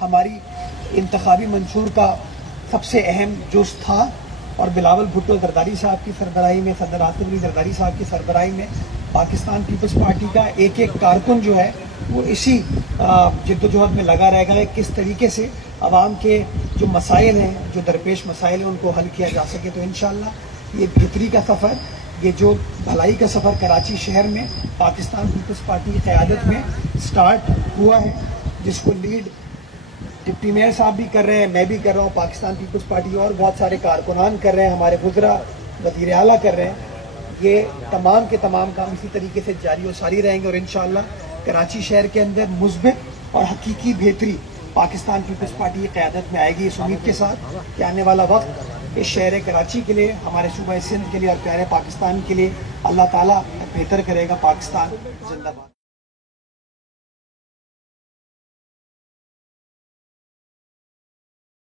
ہماری انتخابی منشور کا سب سے اہم جز تھا، اور بلاول بھٹو زرداری صاحب کی سربراہی میں، صدر آصف علی زرداری صاحب کی سربراہی میں پاکستان پیپلز پارٹی کا ایک ایک کارکن جو ہے وہ اسی جد و جہد میں لگا رہے گا ہے کس طریقے سے عوام کے جو مسائل ہیں، جو درپیش مسائل ہیں، ان کو حل کیا جا سکے۔ تو انشاءاللہ یہ بہتری کا سفر، یہ جو بھلائی کا سفر کراچی شہر میں پاکستان پیپلز پارٹی کی قیادت میں سٹارٹ ہوا ہے، جس کو لیڈ ڈپٹی میئر صاحب بھی کر رہے ہیں، میں بھی کر رہا ہوں، پاکستان پیپلز پارٹی اور بہت سارے کارکنان کر رہے ہیں، ہمارے وزراء وزیر اعلیٰ کر رہے ہیں۔ یہ تمام کے تمام کام اسی طریقے سے جاری و ساری رہیں گے، اور انشاءاللہ کراچی شہر کے اندر مثبت اور حقیقی بہتری پاکستان پیپلز پارٹی کی قیادت میں آئے گی، اس امید کے ساتھ کہ آنے والا وقت اس شہر کراچی کے لیے، ہمارے صوبہ سندھ کے لیے اور پیارے پاکستان کے لیے اللہ تعالیٰ بہتر کرے گا۔ پاکستان زندہ باد۔